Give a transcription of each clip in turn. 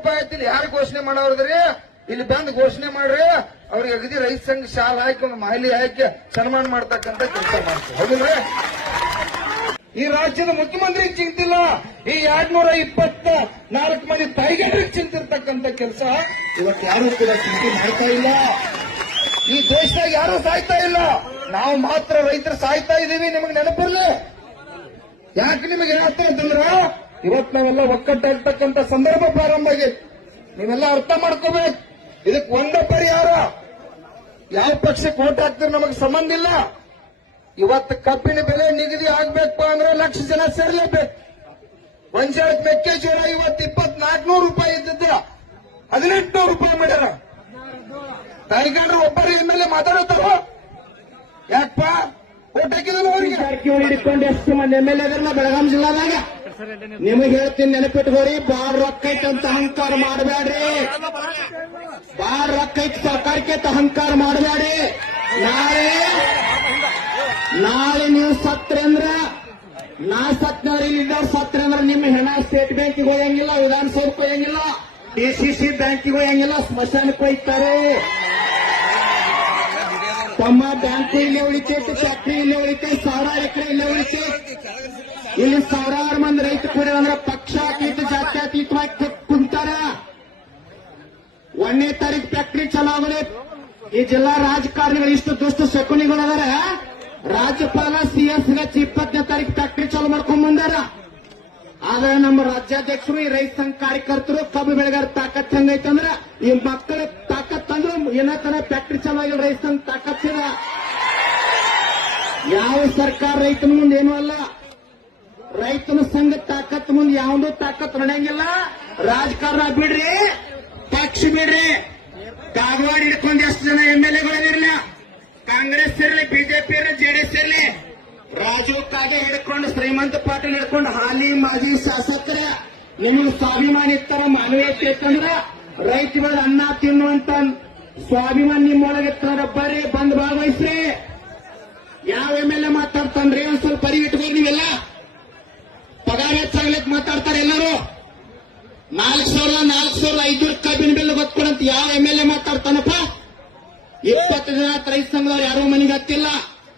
ರೂಪಾಯಿ ಇಲ್ಲಿ ಯಾರು ಘೋಷಣೆ ಮಾಡೋದ್ರಿ ಇಲ್ಲಿ ಬಂದು ಘೋಷಣೆ ಮಾಡ್ರಿ. ಅವ್ರಿಗೆ ಅಗದಿ ರೈತ ಸಂಘ ಶಾಲ ಹಾಕಿ, ಒಂದು ಮಾಹಿಲಿ ಹಾಕಿ ಸನ್ಮಾನ ಮಾಡ್ತಕ್ಕಂತ ಕೆಲಸ ಮಾಡ್ತೀವಿ. ಹೌದಿಲ್ರಿ? ಈ ರಾಜ್ಯದ ಮುಖ್ಯಮಂತ್ರಿ ಚಿಂತಿಲ್ಲ. ಈ ಎರಡ್ನೂರ ಇಪ್ಪತ್ತ ನಾಲ್ಕು ಮಂದಿ ತಾಯಿಗಾರಿಗೆ ಚಿಂತಿರ್ತಕ್ಕಂತ ಕೆಲಸ ಇವತ್ತು ಯಾರು ಕೂಡ ಚಿಂತೆ ಮಾಡ್ತಾ ಇಲ್ಲ. ಈ ದೇಶದಾಗ ಯಾರು ಸಾಯ್ತಾ ಇಲ್ಲ. ನಾವು ಮಾತ್ರ ರೈತರು ಸಾಯ್ತಾ ಇದೀವಿ. ನಿಮಗೆ ನೆನಪಿರ್ಲಿ? ಯಾಕೆ ನಿಮಗೆ ಹೇಳ್ತಾ ಅಂತಂದ್ರ ಇವತ್ತು ನಾವೆಲ್ಲ ಒಕ್ಕಟ್ಟಾಗ್ತಕ್ಕಂತ ಸಂದರ್ಭ ಪ್ರಾರಂಭ ಆಗಿದೆ. ನೀವೆಲ್ಲ ಅರ್ಥ ಮಾಡ್ಕೋಬೇಕು. ಇದಕ್ಕೆ ಒಂದೇ ಪರಿಹಾರ. ಯಾವ ಪಕ್ಷಕ್ಕೆ ಓಟ್ ಹಾಕ್ತಿರ್ ನಮಗೆ ಸಂಬಂಧ ಇಲ್ಲ. ಇವತ್ತು ಕಬ್ಬಿನ ಬೆಲೆ ನಿಗದಿ ಆಗ್ಬೇಕು ಅಂದ್ರೆ ಲಕ್ಷ ಜನ ಸೇರ್ಲೇಬೇಕು. ಗೊಂಜಾಳಕ್ಕೆ ಮೆಕ್ಕೆಜೋಳ ಇವತ್ತು ಇಪ್ಪತ್ನಾಲ್ಕನೂರು ರೂಪಾಯಿ ಇದ್ದಿದ್ರು ಹದಿನೆಂಟುನೂರು ರೂಪಾಯಿ ಮಾಡ್ಯಾರ. ತಾಯಿಗಾರರು ಒಬ್ಬರು ಮೇಲೆ ಎಲ್ ಎ ಮಾತಾಡತ್ತಾರ? ಯಾಕಪ್ಪ? ಓಟ್ ಹಾಕಿದ್ರು ಅವರಿಗೆ. ಜಾರಕಿಹೊಳಿ ಹಿಡ್ಕೊಂಡು ಎಷ್ಟು ಮಂದಿ ಎಂ ಎಲ್ ಎ ಬೆಳಗಾಂ ಜಿಲ್ಲಾದಾಗ ನಿಮಗೆ ಹೇಳ್ತೀನಿ ನೆನಪಿಟ್ಕೋರಿ ಬಾಳ್ ರೊಕ್ಕ ಅಂತ ಅಹಂಕಾರ ಮಾಡಬೇಡ್ರಿ. ಬಾಳ್ ರೊಕ್ಕ ಐತಿ ಸರ್ಕಾರಕ್ಕೆ ಅಹಂಕಾರ ಮಾಡಬೇಡ್ರಿ. ನಾಳೆ ನಾಳೆ ನೀವು ಸತ್ರೆ ಅಂದ್ರ, ನಾ ಸತ್ನವ್ರ ಇಲ್ಲಿದ್ದವ್ರು ಸತ್ರೆ ಅಂದ್ರೆ ನಿಮ್ಮ ಹೆಣ ಸ್ಟೇಟ್ ಬ್ಯಾಂಕಿಗೆ ಹೋಯಂಗಿಲ್ಲ, ವಿಧಾನಸೌಧಕ್ಕೆ ಹೋಯಂಗಿಲ್ಲ ಡಿಸಿಸಿ ಬ್ಯಾಂಕಿಗೆ ಹೋಗಂಗಿಲ್ಲ ಸ್ಮಶಾನಕ್ಕೆ ಹೋಯ್ತಾರೆ. ತಮ್ಮ ಬ್ಯಾಂಕು ಇಲ್ಲೇ ಉಳಿತೈತೆ ಫ್ಯಾಕ್ಟ್ರಿ ಇಲ್ಲೇ ಉಳಿತೈತೆ, ಸಾವಿರಾರು ಎಕರೆ ಇಲ್ಲೇ ಉಳಿತೈತೆ. ಇಲ್ಲಿ ಸಾವಿರಾರು ಮಂದಿ ರೈತ ಕೂಡ ಅಂದ್ರೆ ಪಕ್ಷಾತೀತ ಜಾತ್ಯತೀತವಾಗಿ ಕುಂತಾರ. ಒಂದನೇ ತಾರೀಕು ಫ್ಯಾಕ್ಟ್ರಿ ಚಲಾವಣೆ. ಈ ಜಿಲ್ಲಾ ರಾಜಕಾರಣಿಗಳು ಇಷ್ಟು ದುಷ್ಟ ಶಕುನಿಗಳು ಅದಾರ. ರಾಜ್ಯಪಾಲ ಸಿಎಸ್ ಎಚ್ ಇಪ್ಪತ್ತನೇ ತಾರೀಕು ಫ್ಯಾಕ್ಟ್ರಿ ಚಾಲು ಮಾಡ್ಕೊಂಡ್ ಬಂದಾರ. ಆದ್ರೆ ನಮ್ಮ ರಾಜ್ಯಾಧ್ಯಕ್ಷರು, ಈ ರೈತ ಸಂಘ ಕಾರ್ಯಕರ್ತರು ಕಬ್ಬು ಬೆಳೆಗಾರ ತಾಕತ್ ಹೆಂಗೈತಂದ್ರ ಈ ಮಕ್ಕಳ ತಾಕತ್ ಅಂದ್ರು ಏನತನ ಫ್ಯಾಕ್ಟ್ರಿ ಚಾಲು ಆಗಿಲ್ಲ ರೈತ ಸಂಘ ತಾಕತ್ ಯಾವ ಸರ್ಕಾರ ರೈತನ ಮುಂದೆ ಏನೂ ಅಲ್ಲ. ರೈತನ ಸಂಘ ತಾಕತ್ ಮುಂದೆ ಯಾವುದೂ ತಾಕತ್ ನಡೆಯಂಗಿಲ್ಲ. ರಾಜಕಾರಣ ಬಿಡ್ರಿ, ಪಕ್ಷ ಬಿಡ್ರಿ. ಕಾಗವಾಡ ಹಿಡ್ಕೊಂಡು ಎಷ್ಟು ಜನ ಎಂ ಎಲ್ ಎಗಳಿರಲಿಲ್ಲ ಕಾಂಗ್ರೆಸ್ ಇರಲಿ, ಬಿಜೆಪಿ ಇರಲಿ ಜೆಡಿಎಸ್ ಇರಲಿ. ರಾಜು ಕಾಗೆ ಹಿಡ್ಕೊಂಡು, ಶ್ರೀಮಂತ ಪಾಟೀಲ್ ಹಿಡ್ಕೊಂಡು, ಹಾಲಿ ಮಾಜಿ ಶಾಸಕರ, ನಿಮಗೆ ಸ್ವಾಭಿಮಾನಿ ಇರ್ತಾರ ಮಾನವೀಯತೆ ಇತ್ತಂದ್ರ ರೈತಗಳ ಅನ್ನ ತಿನ್ನುವಂತ ಸ್ವಾಭಿಮಾನ ನಿಮ್ಮೊಳಗೆ ಬರ್ರಿ ಬಂದ್ ಭಾಗವಹಿಸ್ರಿ. ಯಾವ ಎಂ ಎಲ್ ಎ ಮಾತಾಡ್ತಾನ್ರಿ? ಒಂದ್ ಸ್ವಲ್ಪ ಇಟ್ಕೊಂಡು ನೀವೆಲ್ಲ ಪಗಾರ ಹೆಚ್ಚಾಗ್ಲಿಕ್ ಮಾತಾಡ್ತಾರೆ ಎಲ್ಲರೂ ನಾಲ್ಕು ಸಾವಿರದ ನಾಲ್ಕು ಸಾವಿರದ ಐನೂರು ಕಬ್ಬಿನ ಬಿಲ್ ಗೊತ್ಕೊಡಂತ ಯಾವ ಎಂ ಎಲ್ ಎ ಮಾತಾಡ್ತಾನಪ್ಪ ಇಪ್ಪತ್ತು ಜನ ರೈತ ಸಂಘದವ್ರು ಯಾರೋ ಮನೆಗೆ ಹತ್ತಿಲ್ಲ.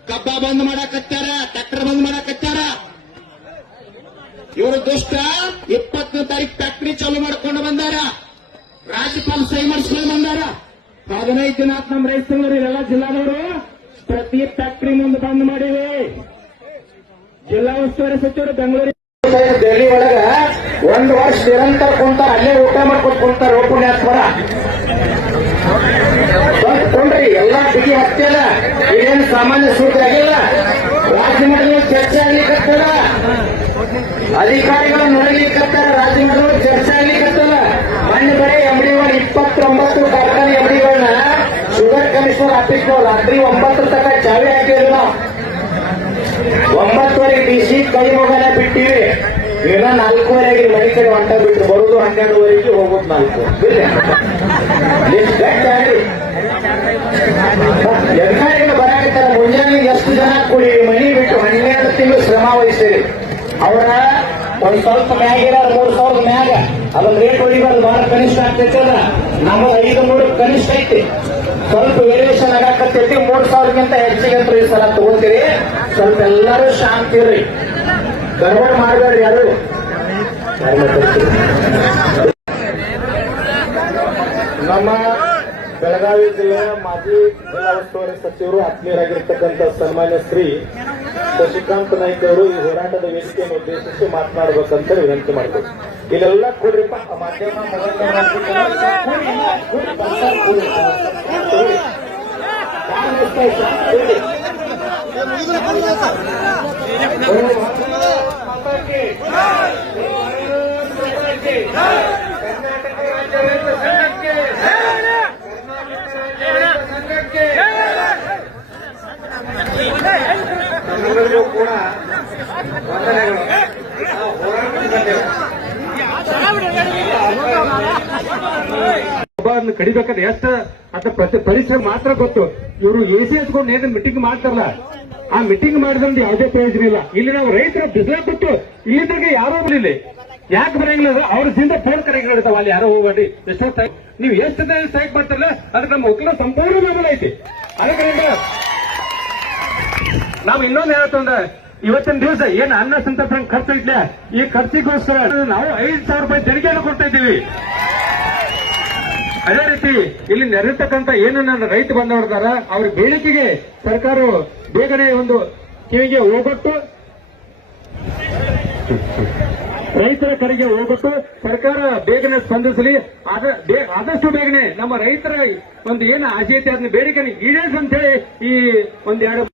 ಕಬ್ಬ ಬಂದ್ ಮಾಡಾಕತ್ಯಾರ ಟ್ರ್ಯಾಕ್ಟರ್ ಬಂದ್ ಮಾಡಾಕತ್ಯಾರ ಇವರು ದುಷ್ಟ, ಇಪ್ಪತ್ತನೇ ತಾರೀಕು ಫ್ಯಾಕ್ಟರಿ ಚಾಲೂ ಮಾಡ್ಕೊಂಡು ಬಂದಾರ. ರಾಜ್ಯಪಾಲ ಸಹಿ ಮಾಡಿಸ್ಕೊಂಡು ಬಂದಾರ ಹದಿನೈದು ದಿನ ನಮ್ಮ ರೈತ ಸಂಘದವ್ರು, ಇವೆಲ್ಲ ಜಿಲ್ಲಾದವರು. ಪ್ರತಿ ಫ್ಯಾಕ್ಟರಿ ಮುಂದೆ ಬಂದ್ ಮಾಡಿವೆ. ಜಿಲ್ಲಾ ಉಸ್ತುವಾರಿ ಸಚಿವರು ಬೆಂಗಳೂರು ದೆಹಲಿ ಒಳಗ ಒಂದು ವರ್ಷ ನಿರಂತರ ಕುಂತಾರ, ಅಲ್ಲೇ ಊಟ ಮಾಡ್ಕೊಂಡು ಕುಂತಾರ ಪುಣ್ಯಾತ್ಮರ ಕೊಂಡ್ರಿ ಎಲ್ಲಾ ಬಿಗಿ ಹತ್ತಿಲ್ಲ ಇದೇನು ಸಾಮಾನ್ಯ ಸೂಟ್ ಆಗಿಲ್ಲ. ರಾಜ್ಯ ಮಟ್ಟದಲ್ಲಿ ಚರ್ಚೆ ಆಗ್ಲಿಕ್ಕತ್ತದ ಅಧಿಕಾರಿಗಳು ನಡಲಿಕ್ಕತ್ತಾರ ರಾಜ್ಯ ಮಟ್ಟದಲ್ಲಿ ಚರ್ಚೆ ಆಗ್ಲಿಕ್ಕತ್ತದ ಮೊನ್ನೆ ಬರೀ ಒಂದು ಇಪ್ಪತ್ತೊಂಬತ್ತು ಕಾರ್ಖಾನೆ ಎಂಡಿಗಳನ್ನ ಶುಗರ್ ಕಮಿಷನರ್ ಆಫೀಸ್ನವ್ರು ರಾತ್ರಿ ಒಂಬತ್ತು ತನಕ ಚಾವಿ ಹಾಕಿದ್ರು ಒಂಬತ್ತುವರೆಗೆ ಡಿಸಿ ಕೈ ಮಗನ ಬಿಟ್ಟಿವಿ. ಇನ್ನ ನಾಲ್ಕೂವರೆಗೆ ಮನೆ ಕಡೆ ಹೊಂಟ ಬಿಟ್ಟು ಬರುದು ಹನ್ನೆರಡುವರೆಗೆ ಹೋಗುದು ನಾಲ್ಕು. ಎಡ್ಕಾಡಿಗೆ ಬರಾಕತ್ತಾರ. ಮುಂಜಾನೆ ಎಷ್ಟು ಜನ ಕೂಡಿ ಮನಿ ಬಿಟ್ಟು ಹನ್ನೆರಡು ತಿಂಗಳು ಶ್ರಮ ವಹಿಸಿರಿ ಅವರ ಒಂದ್ ಸ್ವಲ್ಪ ಮ್ಯಾಗಿರ ಮೂರ್ ಸಾವಿರದ ಮ್ಯಾಗ. ಅದನ್ನ ರೇಟ್ ಹೊಡಿಬಾರ್ದು. ಬಹಳ ಕನಿಷ್ಠ ಆಗ್ತೈತಿ ಅಲ್ಲ ನಮ್ಮದು ಐದು ನೂರು ಕನಿಷ್ಠ ಐತಿ. ಸ್ವಲ್ಪ ವೇರಿಯೇಷನ್ ಆಗಾಕತ್ತೈತಿ. ಮೂರ್ ಸಾವಿರಕ್ಕಿಂತ ಹೆಚ್ಚಿಗೆ ಅಂತ ಈ ಸಲ ತಗೋತೀರಿ ಸ್ವಲ್ಪ ಎಲ್ಲರೂ ಶಾಂತಿ ಇರ್ರಿ ಗರ್ಭಣ ಮಾಡಬೇಡ್ರಿ ಯಾರು ನಮ್ಮ ಬೆಳಗಾವಿ ಜಿಲ್ಲೆಯ ಮಾಜಿ ಜಿಲ್ಲಾ ಉಸ್ತುವಾರಿ ಸಚಿವರು, ಆತ್ಮೀಯರಾಗಿರ್ತಕ್ಕಂಥ ಸನ್ಮಾನ್ಯ ಶ್ರೀ ಶಶಿಕಾಂತ್ ನಾಯ್ಕ ಅವರು ಈ ಹೋರಾಟದ ವೇದಿಕೆಯನ್ನು ಉದ್ದೇಶಿಸಿ ಮಾತನಾಡಬೇಕಂತ ವಿನಂತಿ ಮಾಡ್ಬೇಕು ಇಲ್ಲೆಲ್ಲ ಕೊಡ್ರಿಪ್ಪ ಮಾಧ್ಯಮ ಕೂಡಿ, ಕೂಡಿ, ಬಂಗಾರ ಕೂಡಿ. ಕೂಡಿ. ಯಾರು ಬರ್ತಾ ಇದ್ದಾರೆ? ಕೂಡಿ. ಮಾತಾಡ್ರಿ. ಮಾತಾಡ್ರಿ. ಕರ್ನಾಟಕ ರಾಜ್ಯ ರೈತ ಸಂಘಕ್ಕೆ ಕಡಿಬೇಕಾದ್ರೆ ಎಷ್ಟು? ಅದ ಪರಿಸರ ಮಾತ್ರ ಗೊತ್ತು. ಇವರು ಎಸಿ ಹಚ್ಕೊಂಡು ಏನು ಮೀಟಿಂಗ್ ಮಾಡ್ತಾರಲ್ಲ, ಆ ಮೀಟಿಂಗ್ ಮಾಡಿದ್ರೆ ಯಾವುದೇ ಪ್ರಯೋಜನ ಇಲ್ಲ. ಇಲ್ಲಿ ನಾವು ರೈತರ ಬಿಸಿಲ ಕೊಟ್ಟು ಇಲ್ಲಿ ಯಾರೋ ಬರಲಿಲ್ಲ ಯಾಕೆ ಬರಂಗಿಲ್ಲ? ಅವ್ರ ದಿಂದ ಫೋನ್ ಕರೆಗೆ ನಡೀತಾವ ಅಲ್ಲಿ ಯಾರೋ ಹೋಗ್ಬೇಡಿ ಎಷ್ಟೋ ನೀವು ಎಷ್ಟು ದಿನ ಸ್ಟ್ರೈಕ್ ಮಾಡ್ತಾರಲ್ಲ ಅದಕ್ಕೆ ನಮ್ಮ ಒಕ್ಕಲ ಸಂಪೂರ್ಣ ಬೆಂಬಲ ಐತಿ. ಅದಕ್ಕೆ ನಾವು ಇನ್ನೊಂದು ಹೇಳ್ತಂದ್ರೆ ಇವತ್ತಿನ ದಿವಸ ಏನ್ ಅನ್ನ ಸಂತರ್ಪಣೆ ಖರ್ಚು ಇಟ್ಲೆ, ಈ ಖರ್ಚಿಗೋಸ್ಕರ ನಾವು ಐದು ಸಾವಿರ ರೂಪಾಯಿ ತೆರಿಗೆಯನ್ನು ಕೊಡ್ತಾ ಇದ್ದೀವಿ. ಅದೇ ರೀತಿ, ಇಲ್ಲಿ ನೆರೆತಕ್ಕಂತ ಏನು ನನ್ನ ರೈತ ಬಂದವರ್ದಾರ ಅವ್ರ ಬೇಡಿಕೆಗೆ ಸರ್ಕಾರ ಬೇಗನೆ ಒಂದು ಕಿವಿಗೆ ಹೋಗೊಟ್ಟು ರೈತರ ಕಡೆಗೆ ಹೋಗ್ಬಿಟ್ಟು ಸರ್ಕಾರ ಬೇಗನೆ ಸ್ಪಂದಿಸಲಿ. ಆದಷ್ಟು ಬೇಗನೆ ನಮ್ಮ ರೈತರ ಒಂದು ಏನು ಆಸೆ ಐತೆ ಅದನ್ನ ಬೇಡಿಕೆ ಈಡೇರಿಸಂತೇಳಿ ಈ ಒಂದೆರಡು